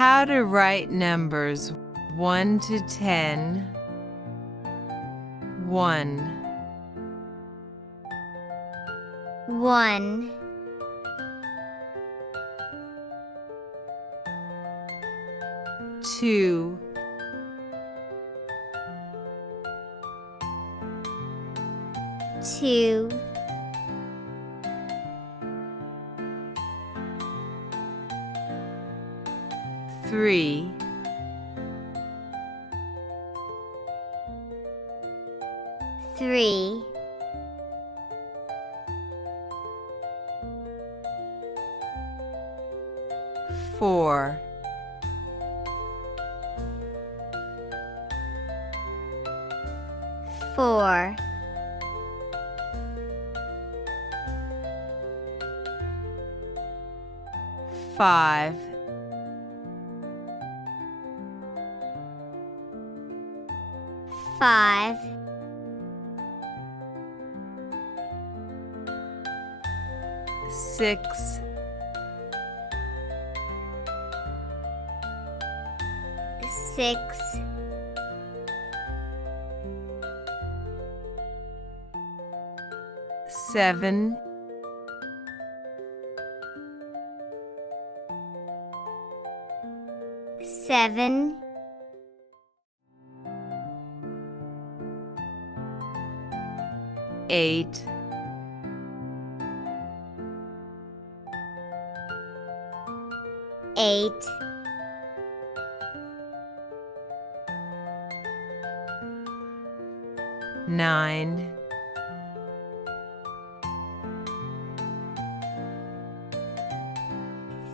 How to write numbers 1 to 10. 1, 1, 2, 2, 3, 3, 4, 4, 5, 5, 6, 6, 7, 7, 8, 8, 9,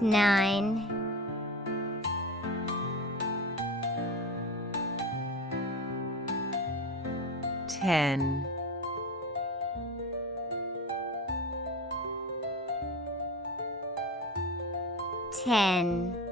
9, 10, 10,